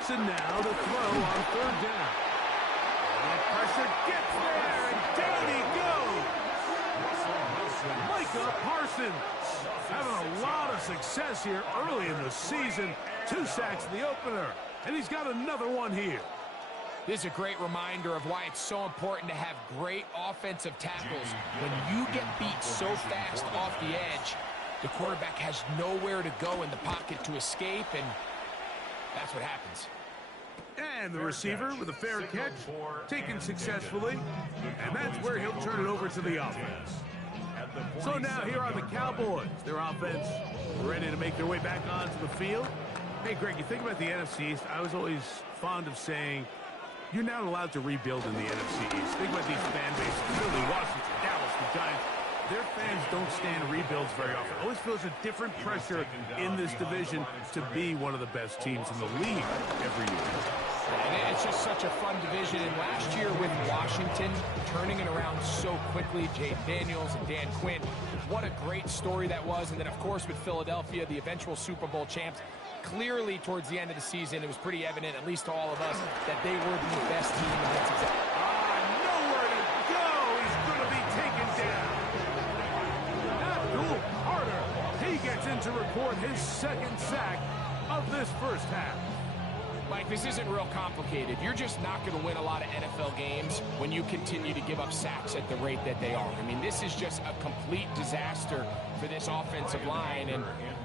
Johnson now to throw on third down. And pressure gets there, and down he goes. Micah Parsons having a lot of success here early in the season. 2 sacks in the opener, and he's got another one here. This is a great reminder of why it's so important to have great offensive tackles. When you get beat so fast off the edge, the quarterback has nowhere to go in the pocket to escape, and that's what happens. And the receiver with a fair catch, taken successfully, and that's where he'll turn it over to the offense. So now here are the Cowboys. Their offense ready to make their way back onto the field. Hey, Greg, you think about the NFC East, I was always fond of saying, you're not allowed to rebuild in the NFC East. Think about these fan bases. Philly, Washington, Dallas, the Giants. Their fans don't stand rebuilds very often. Always feels a different pressure in this division to be one of the best teams in the league every year. And it's just such a fun division. And last year with Washington turning it around so quickly, Jay Daniels and Dan Quinn, what a great story that was. And then, of course, with Philadelphia, the eventual Super Bowl champs, clearly towards the end of the season, it was pretty evident, at least to all of us, that they were the best team. And that's exactly. Nowhere to go. He's going to be taken down. Abdul Carter. He gets in to record his second sack of this first half. Mike, this isn't real complicated. You're just not going to win a lot of NFL games when you continue to give up sacks at the rate that they are. I mean, this is just a complete disaster for this offensive line, and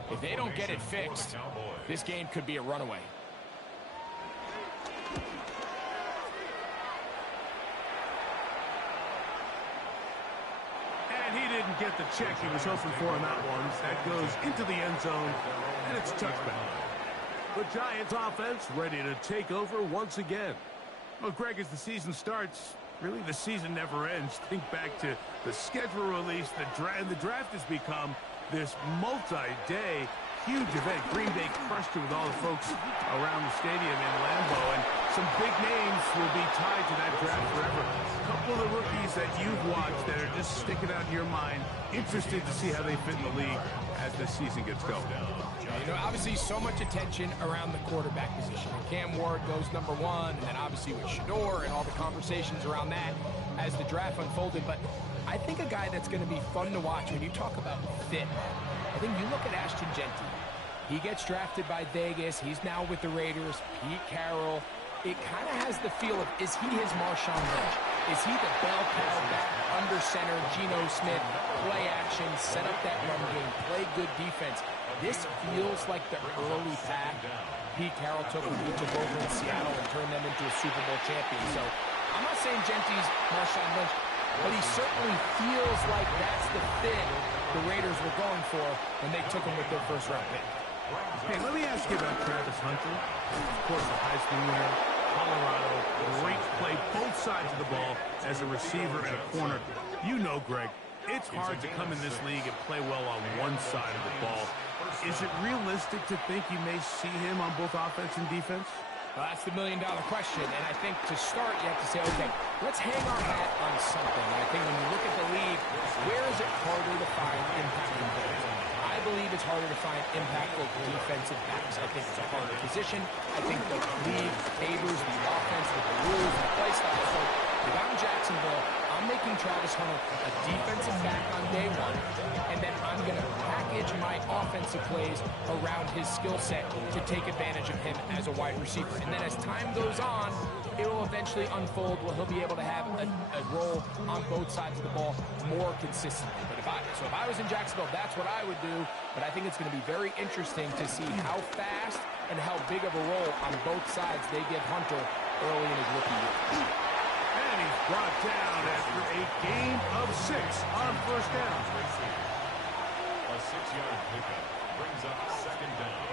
if they don't get it fixed, this game could be a runaway. And he didn't get the check he was hoping for on that one. That goes into the end zone, and it's a touchback. The Giants offense ready to take over once again. Well, Greg, as the season starts, really the season never ends. Think back to the schedule release. The draft has become this multi-day huge event. Green Bay crushed it with all the folks around the stadium in Lambeau, and some big names will be tied to that draft forever. A couple of the rookies that you've watched that are just sticking out in your mind, interested to see how they fit in the league as the season gets going. You know, obviously so much attention around the quarterback position. And Cam Ward goes #1, and then obviously with Shador and all the conversations around that as the draft unfolded. But I think a guy that's going to be fun to watch when you talk about fit, I think you look at Ashton Genty. He gets drafted by Vegas. He's now with the Raiders. Pete Carroll. It kind of has the feel of, is he his Marshawn Lynch? Is he the bell cow back under center, Geno Smith, play action, set up that run game, play good defense? This feels like the early path Pete Carroll took when he took over in Seattle and turned them into a Super Bowl champion. So I'm not saying Genty's Marshawn Lynch, but he certainly feels like that's the fit the Raiders were going for when they took him with their first-round pick. Hey, let me ask you about Travis Hunter. Of course, the Heisman winner, Colorado, great play, both sides of the ball as a receiver and a corner. You know, Greg, it's hard to come in this league and play well on one side of the ball. Is it realistic to think you may see him on both offense and defense? Well, that's the million-dollar question, and I think to start, you have to say, okay, let's hang our hat on something. And I think when you look at the league, where is it harder to find impactful players? I believe it's harder to find impactful defensive backs. I think it's a harder position. I think the league favors the offense with the rules and the play style. So if I'm Jacksonville, I'm making Travis Hunter a defensive back on day one, and then I'm going to package my offensive plays around his skill set to take advantage of him as a wide receiver. And then as time goes on, it will eventually unfold where he'll be able to have a role on both sides of the ball more consistently. But if I was in Jacksonville, that's what I would do. But I think it's going to be very interesting to see how fast and how big of a role on both sides they give Hunter early in his rookie year. And he's brought down after a gain of 6 on first down. A 6-yard pickup brings up second down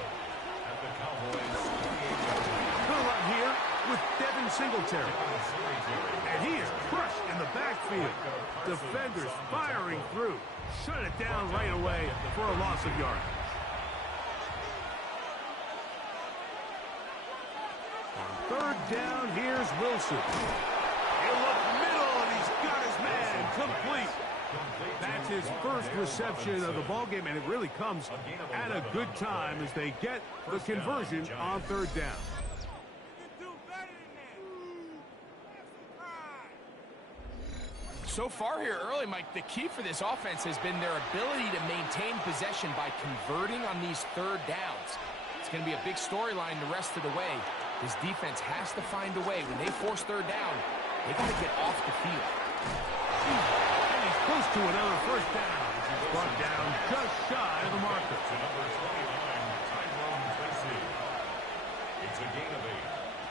at the Cowboys. Good run here with Devin Singletary. And he is crushed in the backfield. Defenders firing through. Shut it down right away for a loss of yardage. Third down, here's Wilson. He'll look middle, and he's got his man complete. That's his first reception of the ballgame, and it really comes at a good time as they get the conversion on third down. So far here early, Mike, the key for this offense has been their ability to maintain possession by converting on these third downs. It's going to be a big storyline the rest of the way. This defense has to find a way. When they force third down, they got to get off the field. And he's close to another first down. He's brought down just shy of the marker. To number 29, Tyrone Tracy. It's a gain of 8.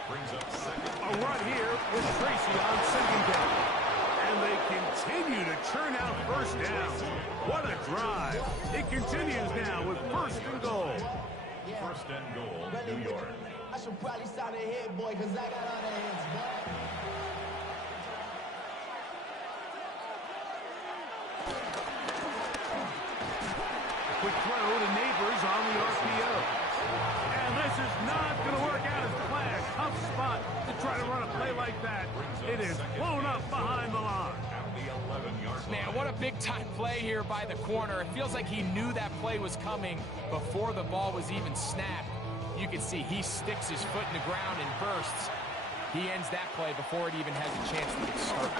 Brings up second. A run here with Tracy on second down. And they continue to churn out first down. What a drive. It continues now with first and goal. First and goal, New York. I should probably sign a head, boy, because I got other heads, boy. Quick throw to Neighbors on the RPO. And this is not going to work out as planned. Tough spot to try to run a play like that. It is blown up behind the line. Man, what a big-time play here by the corner. It feels like he knew that play was coming before the ball was even snapped. You can see he sticks his foot in the ground and bursts. He ends that play before it even has a chance to get started.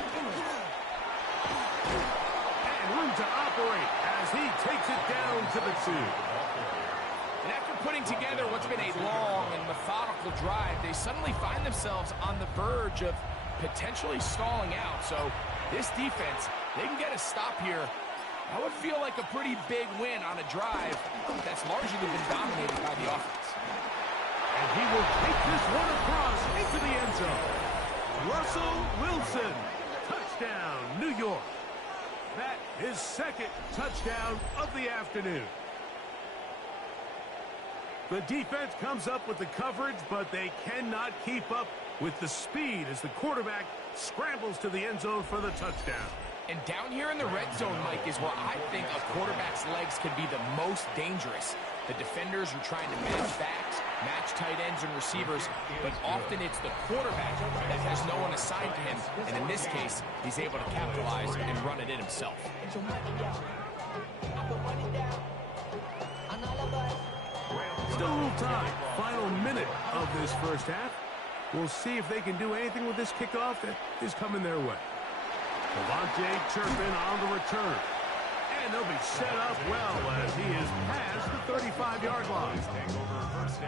And room to operate as he takes it down to the 2. And after putting together what's been a long and methodical drive, they suddenly find themselves on the verge of potentially stalling out. So this defense, they can get a stop here. That would feel like a pretty big win on a drive that's largely been dominated by the offense. And he will take this one across into the end zone. Russell Wilson, touchdown, New York. That is second touchdown of the afternoon. The defense comes up with the coverage, but they cannot keep up with the speed as the quarterback scrambles to the end zone for the touchdown. And down here in the red zone, Mike, is where I think a quarterback's legs can be the most dangerous. The defenders are trying to match backs, match tight ends and receivers, but often it's the quarterback that has no one assigned to him. And in this case, he's able to capitalize and run it in himself. Still a little time. Final minute of this first half. We'll see if they can do anything with this kickoff that is coming their way. Devontae Turpin on the return. And they'll be set up well as he is past the 35-yard line.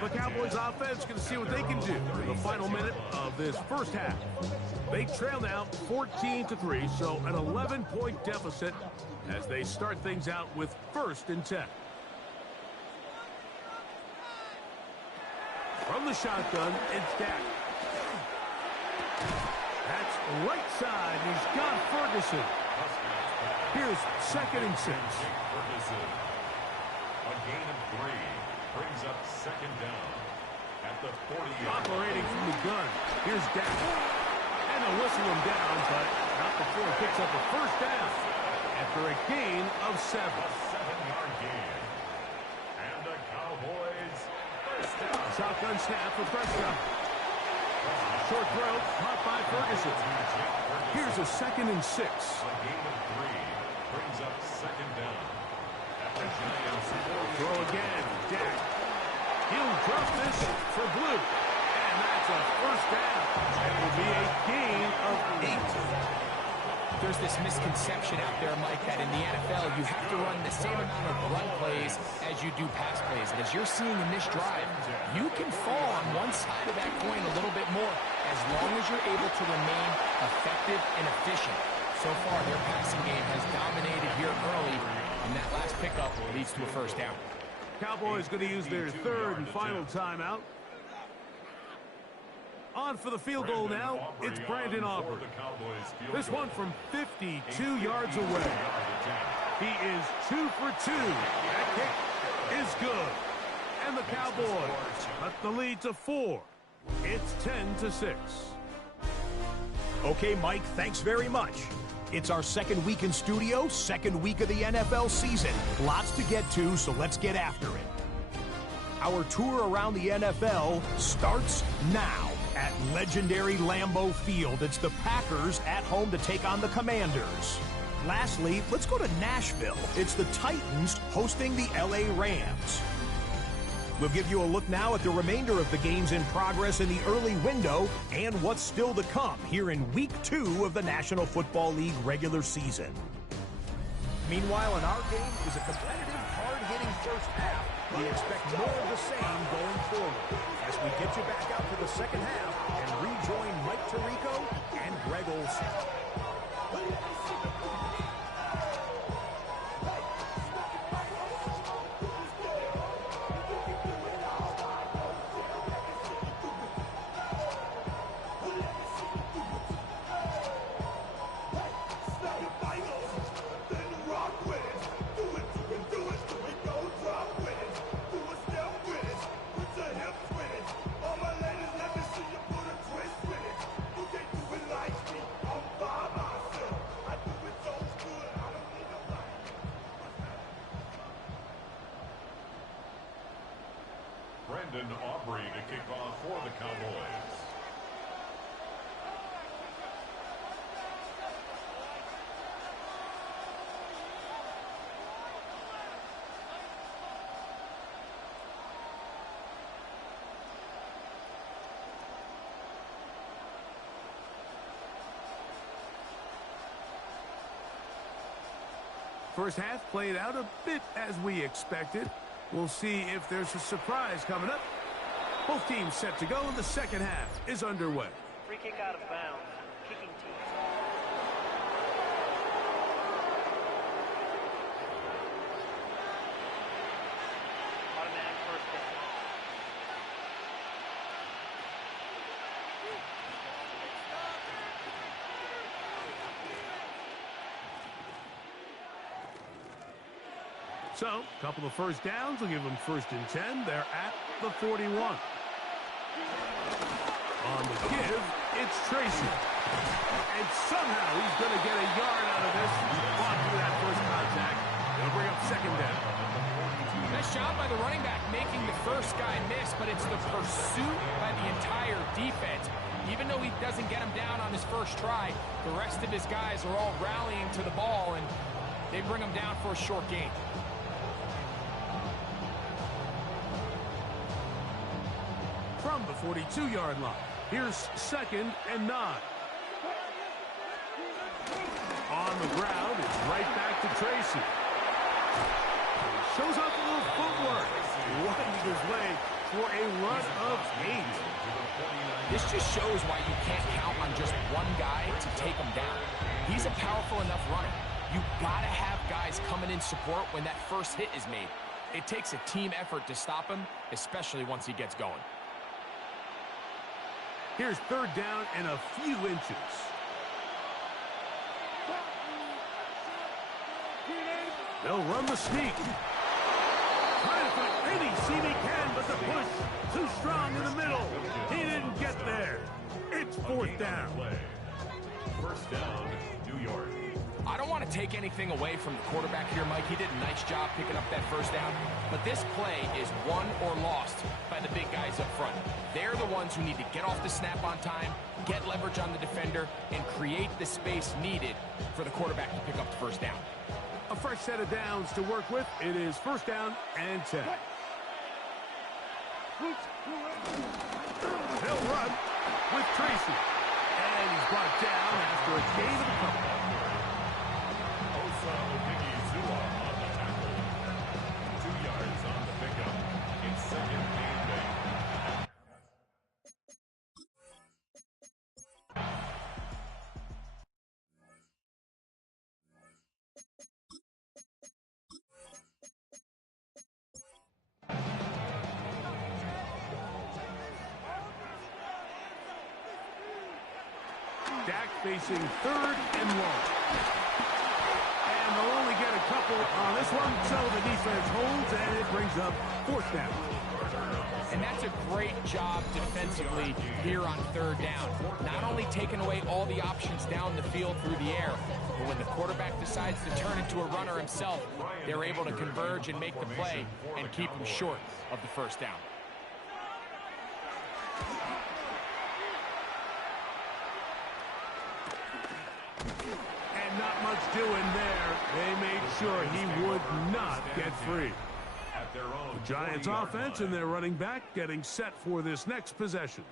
The Cowboys offense going to see what they can do in the final minute of this first half. They trail now 14-3, so an 11-point deficit as they start things out with 1st and 10. From the shotgun, it's Dak. That's right side. He's got Ferguson. Here's 2nd and 6. Ferguson. A gain of 3. Brings up 2nd down at the 40-yard. Operating from the gun. Here's Dak. And they'll whistle him down, but not before he picks up a first down after a gain of 7. A 7-yard gain. And the Cowboys first down. Shotgun snap for Prescott. Short throw, caught by Ferguson. Here's a 2nd and 6. A gain of 3 brings up 2nd down at the Giants. Throw again, Dak. He'll drop this for Blue. And that's a first down. It will be a gain of 8. There's this misconception out there, Mike, that in the NFL you have to run the same amount of run plays as you do pass plays. And as you're seeing in this drive, you can fall on one side of that coin a little bit more as long as you're able to remain effective and efficient. So far, their passing game has dominated here early, and that last pickup leads to a first down. Cowboys going to use their 3rd and final timeout. On for the field goal now, it's Brandon Aubrey. This one from 52 yards away. He is 2 for 2. That kick is good. And the Cowboys cut the lead to 4. It's 10-6. Okay, Mike, thanks very much. It's our 2nd week in studio, 2nd week of the NFL season. Lots to get to, so let's get after it. Our tour around the NFL starts now at legendary Lambeau Field. It's the Packers at home to take on the Commanders. Lastly, let's go to Nashville. It's the Titans hosting the LA Rams. We'll give you a look now at the remainder of the games in progress in the early window and what's still to come here in Week 2 of the National Football League regular season. Meanwhile, in our game is a competitive, hard-hitting first half. We expect more of the same going forward as we get you back out for the second half and rejoin Mike Tirico and Greg Olson. Aubrey to kick off for the Cowboys. First half played out a bit as we expected. We'll see if there's a surprise coming up. Both teams set to go, and the second half is underway. Free kick out of bounds. Kicking team. Automatic first down. So, a couple of first downs will give them 1st and 10. They're at the 41. On the give, it's Tracy. And somehow he's going to get a yard out of this. Fought through that first contact. They'll bring up 2nd down. Nice job by the running back making the first guy miss, but it's the pursuit by the entire defense. Even though he doesn't get him down on his first try, the rest of his guys are all rallying to the ball, and they bring him down for a short gain. From the 42-yard line, here's 2nd and 9. On the ground, it's right back to Tracy. Shows off a little footwork. Winding his way for a run of 8. This just shows why you can't count on just one guy to take him down. He's a powerful enough runner. You gotta have guys coming in support when that first hit is made. It takes a team effort to stop him, especially once he gets going. Here's 3rd down and a few inches. They'll run the sneak. Trying to find any seam he can, but the push too strong in the middle. He didn't get there. It's 4th down. 1st down, New York. I don't want to take anything away from the quarterback here, Mike. He did a nice job picking up that first down. But this play is won or lost by the big guys up front. They're the ones who need to get off the snap on time, get leverage on the defender, and create the space needed for the quarterback to pick up the first down. A fresh set of downs to work with. It is 1st down and 10. They'll run with Tracy. And he's brought down after a gain of a couple. On the tackle. 2 yards on the pickup. It's 2nd and 8. Dak facing 3rd and long. And they'll only get a couple on this one, so the defense holds, and it brings up 4th down. And that's a great job defensively here on 3rd down. Not only taking away all the options down the field through the air, but when the quarterback decides to turn into a runner himself, they're able to converge and make the play and keep him short of the first down. And not much doing there. They made sure he would not get free. At their own Giants 40-yard offense line. and their running back getting set for this next possession.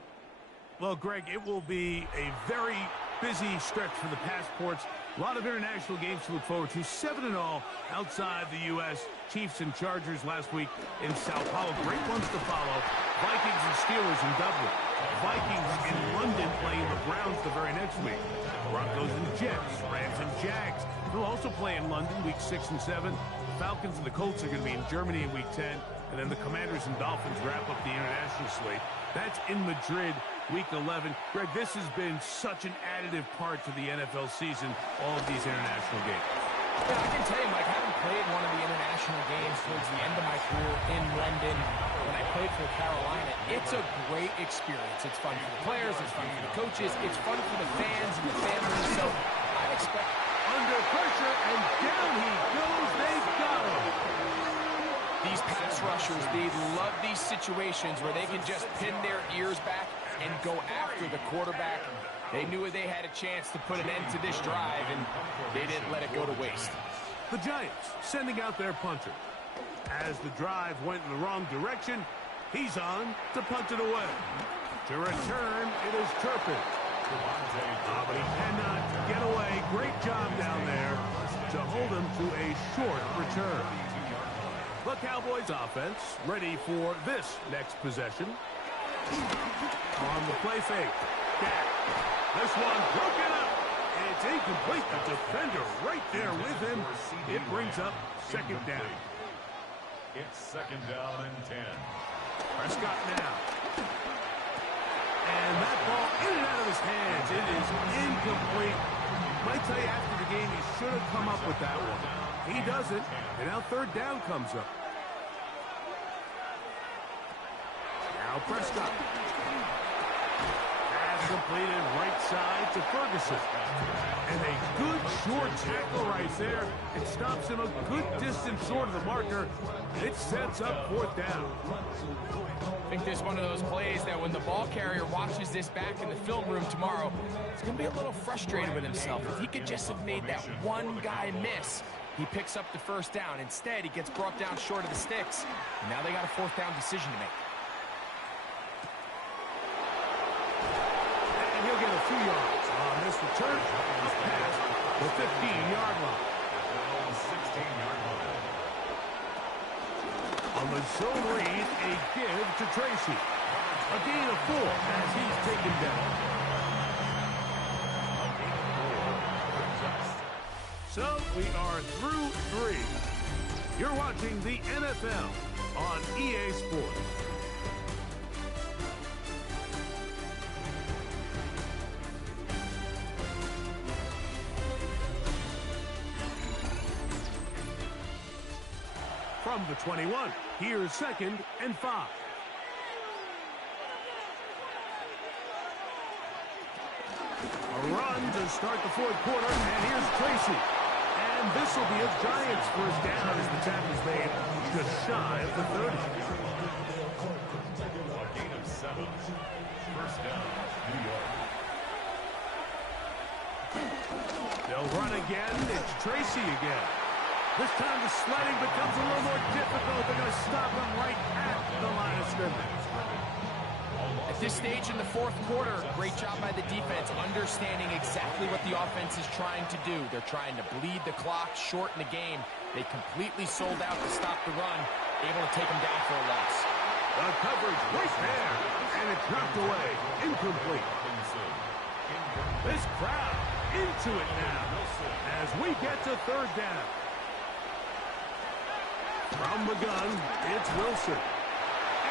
Well, Greg, it will be a very busy stretch for the passports. A lot of international games to look forward to. 7 in all outside the U.S. Chiefs and Chargers last week in Sao Paulo. Great ones to follow. Vikings and Steelers in Dublin. Vikings in London playing the Browns the very next week. Broncos and Jets. Rams and Jags. They'll also play in London week 6 and 7. The Falcons and the Colts are going to be in Germany in week 10. And then the Commanders and Dolphins wrap up the international slate. That's in Madrid, week 11. Greg, this has been such an additive part to the NFL season, all of these international games. Yeah, I can tell you, Mike, having played one of the international games towards the end of my career in London, when I played for Carolina, it's a great experience. It's fun for the players, it's fun for the coaches, it's fun for the fans and the families. So I expect... Under pressure, and down he goes. They've got him. These pass rushers, they love these situations where they can just pin their ears back and go after the quarterback. They knew they had a chance to put an end to this drive, and they didn't let it go to waste. The Giants sending out their punter. As the drive went in the wrong direction, he's on to punt it away. To return, it is Turpin. But he cannot get away. Great job down there to hold him to a short return. The Cowboys offense ready for this next possession. On the play fake. Back. This one broken up. And it's incomplete. The defender right there with him. It brings up second down. It's second down and 10. Prescott now. And that ball in and out of his hands. It is incomplete. Might tell you after the game he should have come up with that one. He doesn't, and now third down comes up. Now Prescott. Pass completed right side to Ferguson. And a good short tackle right there. It stops him a good distance short of the marker. It sets up fourth down. I think this is one of those plays that when the ball carrier watches this back in the film room tomorrow, he's going to be a little frustrated with himself. If he could just have made that one guy miss, he picks up the first down. Instead, he gets brought down short of the sticks. And now they got a fourth down decision to make. And he'll get a few yards on this return. Up past the 15-yard line. 16-yard line. On the zone read, a give to Tracy. A gain of 4 as he's taken down. So we are through 3. You're watching the NFL on EA Sports. From the 21, here's 2nd and 5. A run to start the fourth quarter, and here's Tracy. And this will be a Giants first down as the tackle is made just shy of the 30. A gain of 7. First down, New York. They'll run again. It's Tracy again. This time the sledding becomes a little more difficult. They're going to stop him right at the line of scrimmage. At this stage in the fourth quarter, great job by the defense, understanding exactly what the offense is trying to do. They're trying to bleed the clock, shorten the game. They completely sold out to stop the run, able to take them down for a loss. The coverage right there, and it's knocked away. Incomplete. This crowd into it now as we get to third down. From the gun, it's Wilson.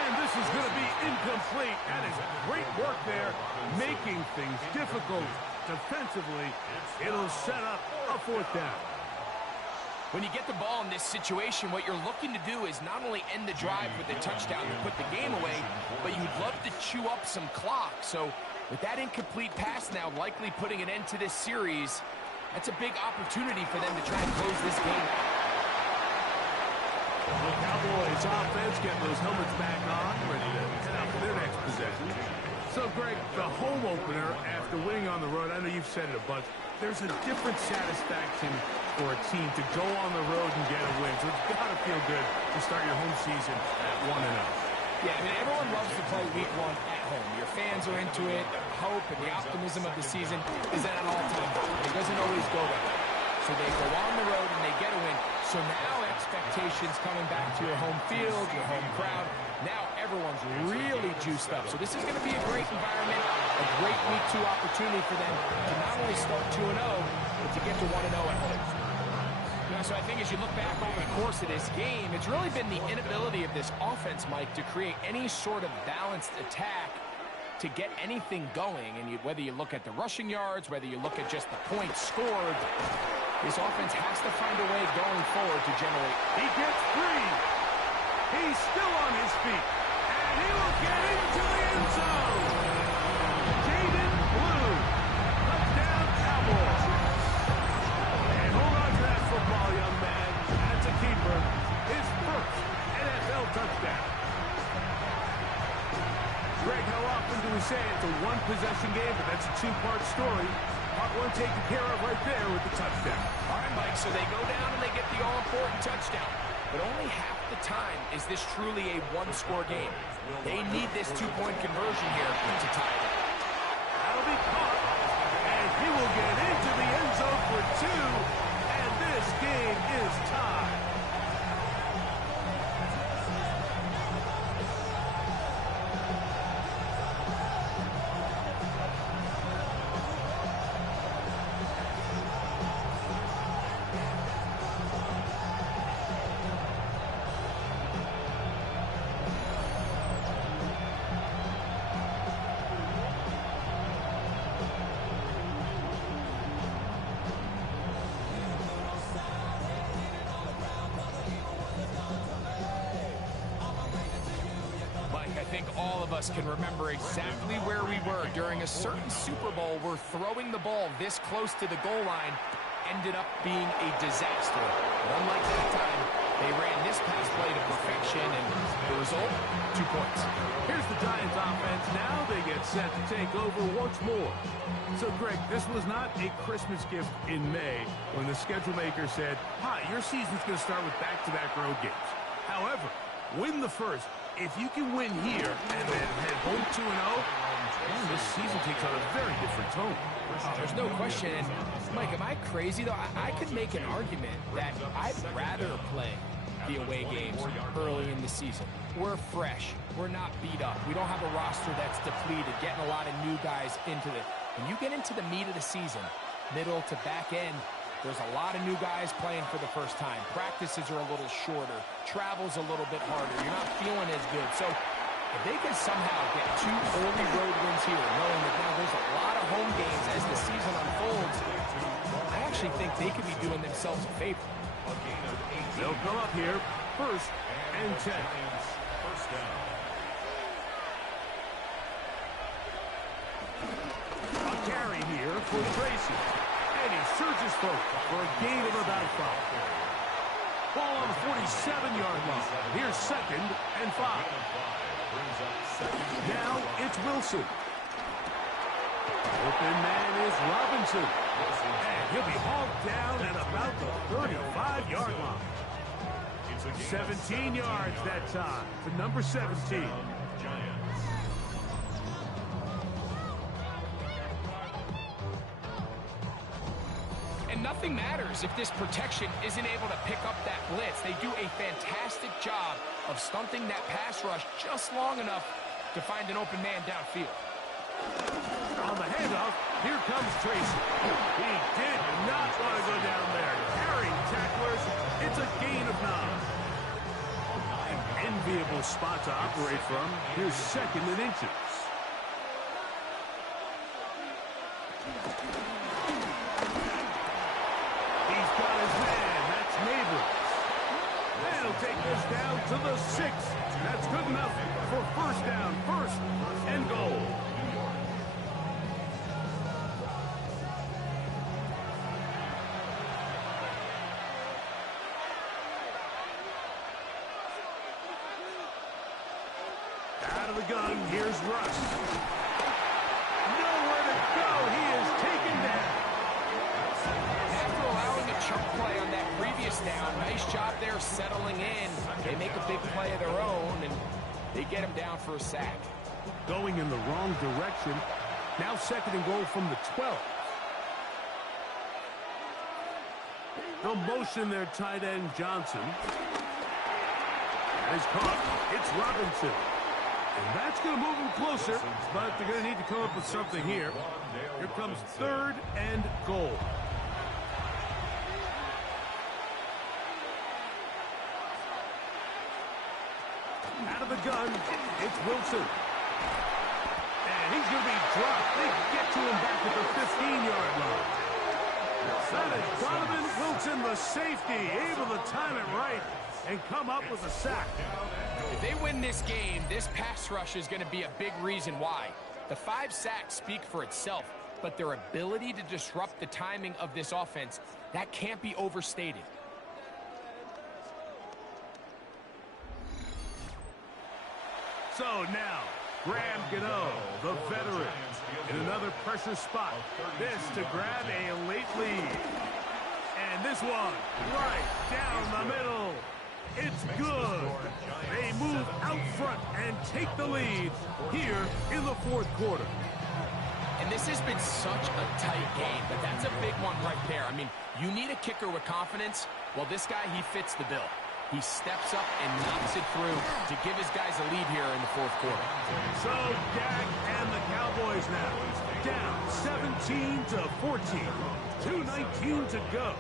And this is going to be incomplete. That is great work there, making things difficult defensively. It'll set up a fourth down. When you get the ball in this situation, what you're looking to do is not only end the drive with a touchdown to put the game away, but you'd love to chew up some clock. So with that incomplete pass now likely putting an end to this series, that's a big opportunity for them to try and close this game out. The Cowboys offense getting those helmets back on, ready to head out for their next possession. So, Greg, the home opener after winning on the road, I know you've said it a bunch, there's a different satisfaction for a team to go on the road and get a win. So it's got to feel good to start your home season at 1-0. Yeah, I mean, everyone loves to play week 1 at home. Your fans are into it. The hope and the optimism of the season is at an all-time high. It doesn't always go that way. So they go on the road and they get a win. So now expectations coming back to your home field, your home crowd. Now everyone's really juiced up. So this is going to be a great environment, a great week 2 opportunity for them to not only start 2-0, but to get to 1-0 at home. So I think as you look back over the course of this game, it's really been the inability of this offense, Mike, to create any sort of balanced attack to get anything going. And whether you look at the rushing yards, whether you look at just the points scored, this offense has to find a way going forward to generate. He gets free. He's still on his feet. And he will get into the end zone. Jaden Blue. Touchdown, Cowboys. And hold on to that football, young man. That's a keeper. His first NFL touchdown. Greg, how often do we say it's a one-possession game, but that's a 2-part story? Part 1 taken care of right there with the touchdown. All right, Mike, so they go down and they get the all-important touchdown. But only half the time is this truly a one-score game. They need this 2-point conversion here to tie it up. That'll be caught. And he will get into the end zone for 2. And this game is tied. I think all of us can remember exactly where we were during a certain Super Bowl where throwing the ball this close to the goal line ended up being a disaster. But unlike that time, they ran this pass play to perfection, and the result, 2 points. Here's the Giants offense. Now they get set to take over once more. So, Greg, this was not a Christmas gift in May when the schedule maker said, hi, your season's going to start with back-to-back road games. However, win the first. If you can win here and then head home 2-0, this season takes on a very different tone. There's no question. And Mike, am I crazy, though? I could make an argument that I'd rather play the away games early in the season. We're fresh. We're not beat up. We don't have a roster that's depleted, getting a lot of new guys into it. When you get into the meat of the season, middle to back end, there's a lot of new guys playing for the first time. Practices are a little shorter. Travel's a little bit harder. You're not feeling as good. So if they can somehow get 2 early road wins here, knowing that now there's a lot of home games as the season unfolds, I actually think they could be doing themselves a favor. They'll come up here, 1st and 10. First down. A carry here for Tracy. And he surges forward for a gain of about 5. Ball on the 47-yard line. Here's 2nd and 5. Now it's Wilson. Open man is Robinson. And he'll be hauled down at about the 35-yard line. 17 yards that time to number 17. And nothing matters if this protection isn't able to pick up that blitz. They do a fantastic job of stunting that pass rush just long enough to find an open man downfield. On the handoff, here comes Tracy. He did not want to go down there. Carrying tacklers, it's a gain of 9. An enviable spot to operate from. Here's 2nd and inches. He's got his man. That's Neighbors. And he'll take this down to the 6. That's good enough for first down, 1st and goal. Out of the gun, here's Russ. Nowhere to go, he is taken down. After allowing a chunk play this down. Nice job there settling in. They make a big play of their own, and they get him down for a sack. Going in the wrong direction. Now 2nd and goal from the 12. They'll motion their tight end, Johnson. That is caught. It's Robinson. And that's going to move them closer, but they're going to need to come up with something here. Here comes 3rd and goal. Out of the gun, it's Wilson. And he's going to be dropped. They get to him back at the 15-yard line. That is Donovan Wilson, the safety, able to time it right and come up with a sack. If they win this game, this pass rush is going to be a big reason why. The 5 sacks speak for itself, but their ability to disrupt the timing of this offense, that can't be overstated. So now, Graham Gano, the veteran, in another pressure spot. This to grab a late lead. And this one, right down the middle. It's good. They move out front and take the lead here in the 4th quarter. And this has been such a tight game, but that's a big one right there. I mean, you need a kicker with confidence. Well, this guy, he fits the bill. He steps up and knocks it through to give his guys a lead here in the 4th quarter. So, Dak and the Cowboys now down 17-14. 2:19 to go.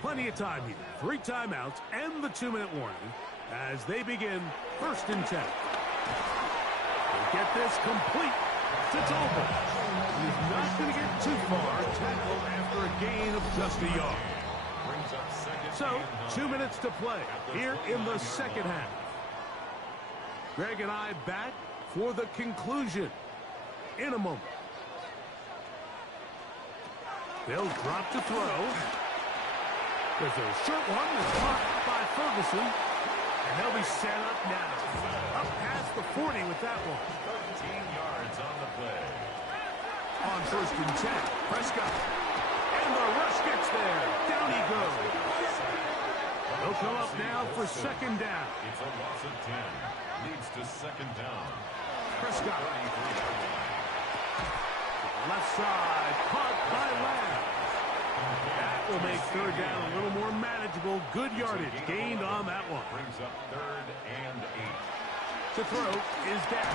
Plenty of time here. 3 timeouts and the 2-minute warning as they begin 1st and 10. They get this complete to Tolbert. He's not going to get too far. Tackle after a gain of just a yard. So, 2 minutes to play here in the 2nd half. Greg and I back for the conclusion in a moment. They'll drop to throw. There's a short one that's caught by Ferguson. And they'll be set up now. Up past the 40 with that one. 13 yards on the play. On 1st and 10, Prescott. And the rush gets there. Down he goes. They'll come up now for 2nd down. It's a loss of 10. Leads to 2nd down. Prescott. Left side, caught by Lamb. That will make 3rd down a little more manageable. Good yardage gained on that one. Brings up 3rd and 8. To throw is Dak.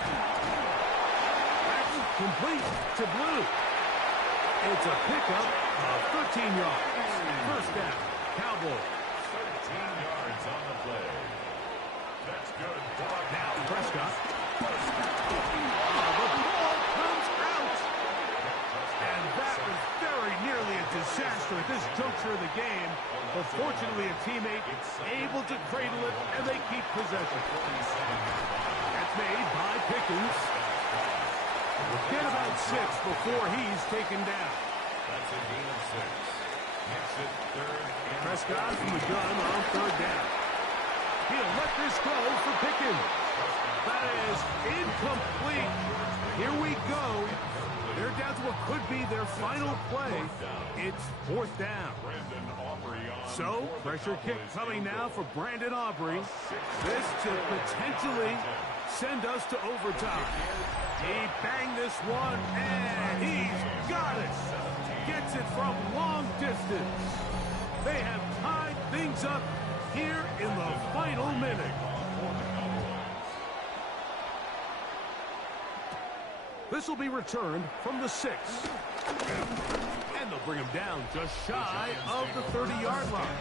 That's complete to Blue. It's a pickup of 13 yards. 1st down, Cowboys. 13 yards on the play. That's good. Now Prescott. The ball comes out. And that was very nearly a disaster at this juncture of the game. But fortunately, a teammate able to cradle it, and they keep possession. That's made by Pickens. We'll get about 6 before he's taken down. That's a gain of 6. Makes it 3rd and Prescott from the gun on 3rd down. He'll let this go for Pickens. That is incomplete. Here we go. They're down to what could be their final play. It's 4th down. So, pressure kick coming now for Brandon Aubrey. This to potentially send us to overtime. He banged this one, and he's got it. Gets it from long distance. They have tied things up here in the final minute. This will be returned from the 6. And they'll bring him down just shy of the 30-yard line.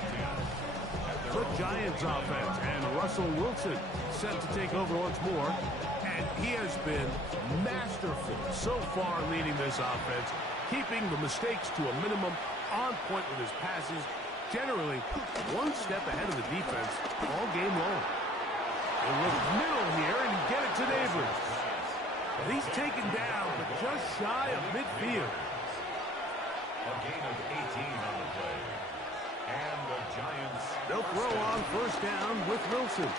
The Giants offense and Russell Wilson set to take over once more. And he has been masterful so far leading this offense, keeping the mistakes to a minimum, on point with his passes, generally one step ahead of the defense all game long. They look middle here and get it to Neighbors. And he's taken down, but just shy of midfield. a gain of 18 on the play. And the Giants... They'll throw on 1st down with Wilson.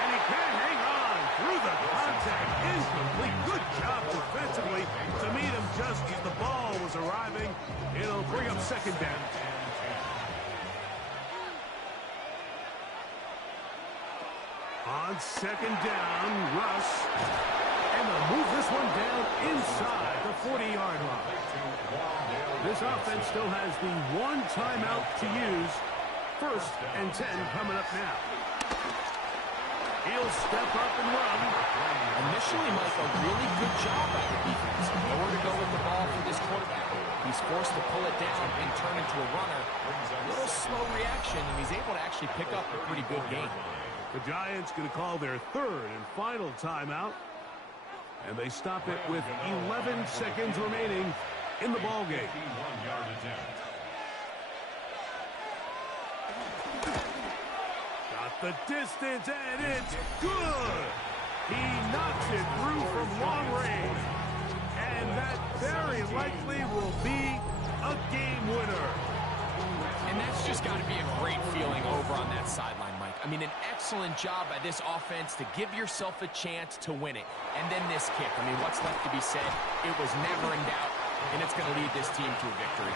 And he can hang on through the contact. Incomplete. Good job defensively to meet him just as the ball was arriving. It'll bring up 2nd down. On second down, Russ. And they'll move this one down inside the 40-yard line. This offense still has the one timeout to use. 1st and 10 coming up now. He'll step up and run. Initially, Mike, a really good job by the defense. Nowhere to go with the ball for this quarterback. He's forced to pull it down and turn into a runner. A little slow reaction, and he's able to actually pick up a pretty good game. The Giants going to call their 3rd and final timeout. And they stop it with 11 seconds remaining in the ballgame. Got the distance, and it's good. He knocks it through from long range. And that very likely will be a game winner. And that's just got to be a great feeling over on that sideline, Mike. I mean, an excellent job by this offense to give yourself a chance to win it. And then this kick. I mean, what's left to be said? It was never in doubt, and it's going to lead this team to a victory.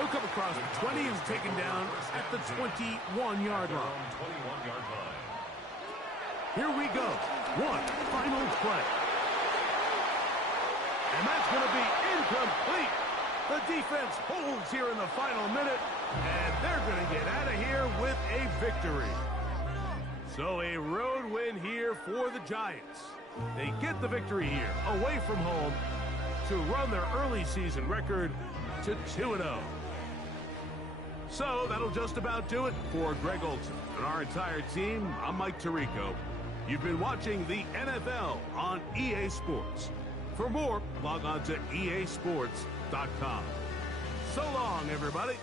He'll come across the 20 and is taken down at the 21-yard line. Here we go. One final play. And that's going to be incomplete. The defense holds here in the final minute, and they're going to get out of here with a victory. So a road win here for the Giants. They get the victory here, away from home, to run their early season record to 2-0. So that'll just about do it for Greg Olson and our entire team. I'm Mike Tirico. You've been watching the NFL on EA Sports. For more, log on to easports.com. So long, everybody.